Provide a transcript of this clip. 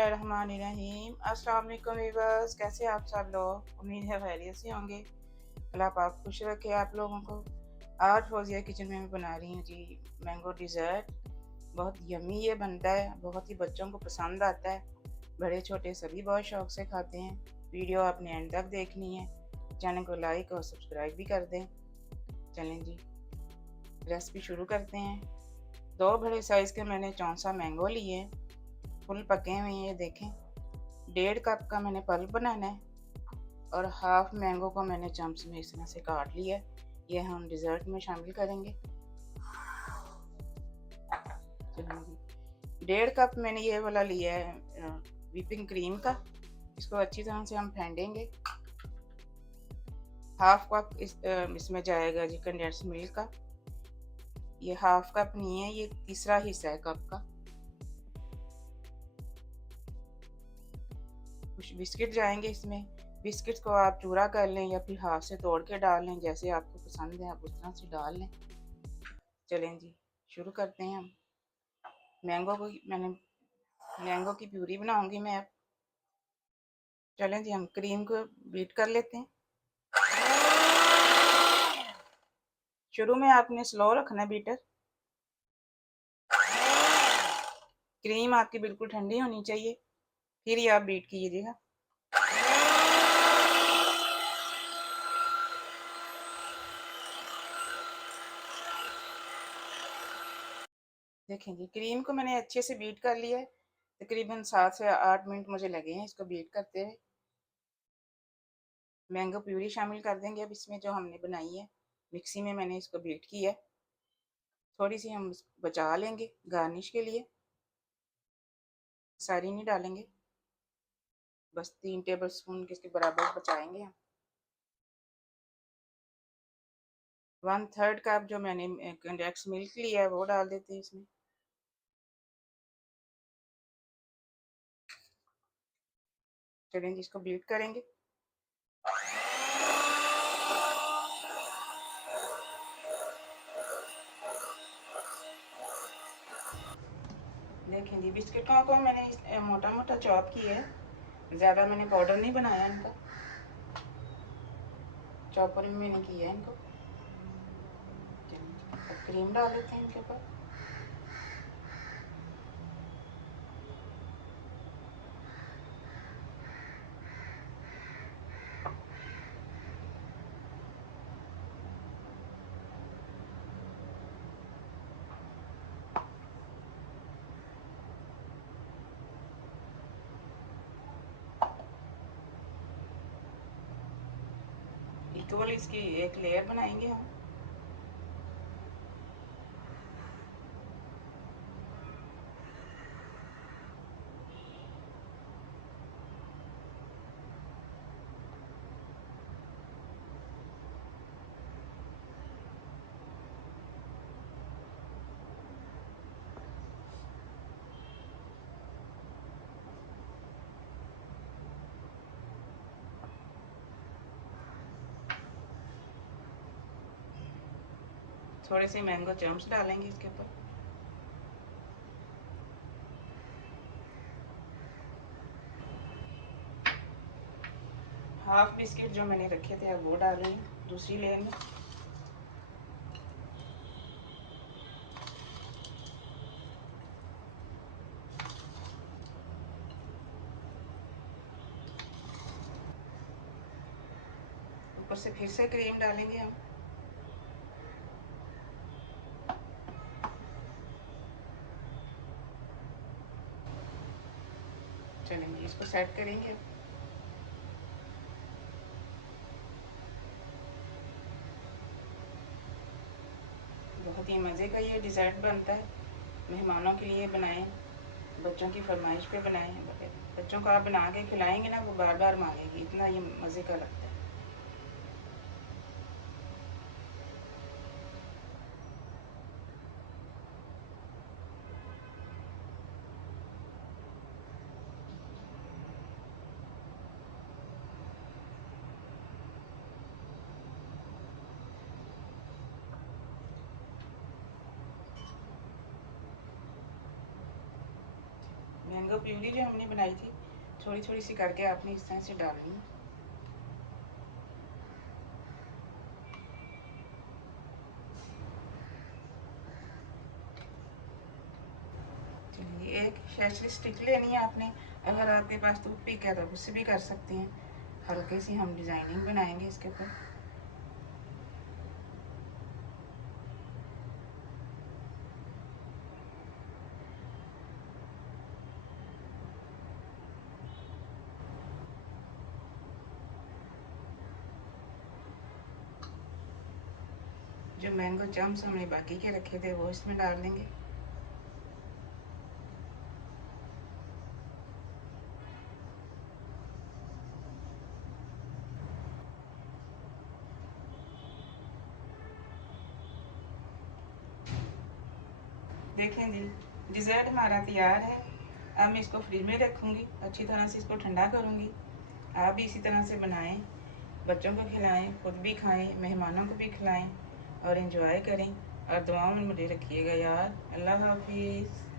बिस्मिल्लाहिर्रहमानिर्रहीम। अस्सलाम वालेकुम वीवर्स, कैसे आप सब लोग? उम्मीद है खैरियत से होंगे। अल्लाह पाक खुश रखे आप लोगों को। आज फौजिया किचन में मैं बना रही हूँ जी मैंगो डिज़र्ट। बहुत यम्मी ये बनता है, बहुत ही बच्चों को पसंद आता है। बड़े छोटे सभी बहुत शौक से खाते हैं। वीडियो आपने एंड तक देखनी है। चैनल को लाइक और सब्सक्राइब भी कर दें। चलें जी, रेसिपी शुरू करते हैं। 2 बड़े साइज़ के मैंने चौंसा मैंगो लिए हैं, फुल पके हुए हैं। ये देखें, 1.5 कप का मैंने पल्प बनाना है और हाफ मैंगो को मैंने चम्स में इस तरह से काट लिया है। ये हम डिज़र्ट में शामिल करेंगे। चलिए, 1.5 कप मैंने ये वाला लिया है व्हिपिंग क्रीम का। इसको अच्छी तरह से हम फेंटेंगे। हाफ कप इसमें जाएगा जी कंडेंस मिल्क का। ये हाफ कप नहीं है, ये तीसरा हिस्सा है कप का। कुछ बिस्किट जाएंगे इसमें। बिस्किट्स को आप चूरा कर लें या फिर हाथ से तोड़ के डाल लें, जैसे आपको पसंद है आप उस तरह से डाल लें। चलें जी, शुरू करते हैं हम। मैंगो की प्यूरी बनाऊंगी मैं अब। चलें जी, हम क्रीम को बीट कर लेते हैं। शुरू में आपने स्लो रखना है बीटर। क्रीम आपकी बिल्कुल ठंडी होनी चाहिए, फिर ही आप बीट कीजिएगा। देखें जी, क्रीम को मैंने अच्छे से बीट कर लिया है। तकरीबन 7 से 8 मिनट मुझे लगे हैं इसको बीट करते हुए। मैंगो प्यूरी शामिल कर देंगे अब इसमें, जो हमने बनाई है। मिक्सी में मैंने इसको बीट किया है। थोड़ी सी हम बचा लेंगे गार्निश के लिए, सारी नहीं डालेंगे, बस 3 टेबल स्पून के इसके बराबर बचाएंगे हम। 1/3 कप जो मैंने कंडेंस मिल्क लिया है वो डाल देते हैं इसमें। चलें जी, इसको बीट करेंगे। देखें जी, बिस्किटों को मैंने मोटा मोटा चॉप किया है, ज़्यादा मैंने पाउडर नहीं बनाया इनका, चॉपर में मैंने किया है इनको। अब क्रीम डाल देते हैं इनके ऊपर। इक्वल इसकी एक लेयर बनाएंगे हम। थोड़े से मैंगो चम्स डालेंगे इसके ऊपर। हाफ बिस्किट जो मैंने रखे थे अब वो डाल रही हूँ दूसरी लेयर में। ऊपर से फिर से क्रीम डालेंगे हम। चलेंगे, इसको सेट करेंगे। बहुत ही मज़े का ये डिज़र्ट बनता है। मेहमानों के लिए बनाएं, बच्चों की फरमाइश पे बनाएं। बच्चों को आप बना के खिलाएंगे ना, वो बार बार मांगेगी, इतना ये मज़े का लगता है। मैंगो प्यूरी जो हमने बनाई थी थोड़ी थोड़ी सी करके आपने इस तरह से डालनी है। चलिए, एक शैशली स्टिक लेनी है आपने। अगर आपके पास टूथपिक है तो उससे भी कर सकते हैं। हल्के सी हम डिज़ाइनिंग बनाएंगे इसके ऊपर। जो मैंगो चम्स हमने बाकी के रखे थे वो इसमें डाल देंगे। देखें जी, डिज़र्ट हमारा तैयार है। अब मैं इसको फ्रिज में रखूँगी, अच्छी तरह से इसको ठंडा करूँगी। आप भी इसी तरह से बनाएं, बच्चों को खिलाएं, खुद भी खाएं, मेहमानों को भी खिलाएं और इन्जॉय करें। और दुआओं में मुझे रखिएगा यार। अल्लाह हाफिज़।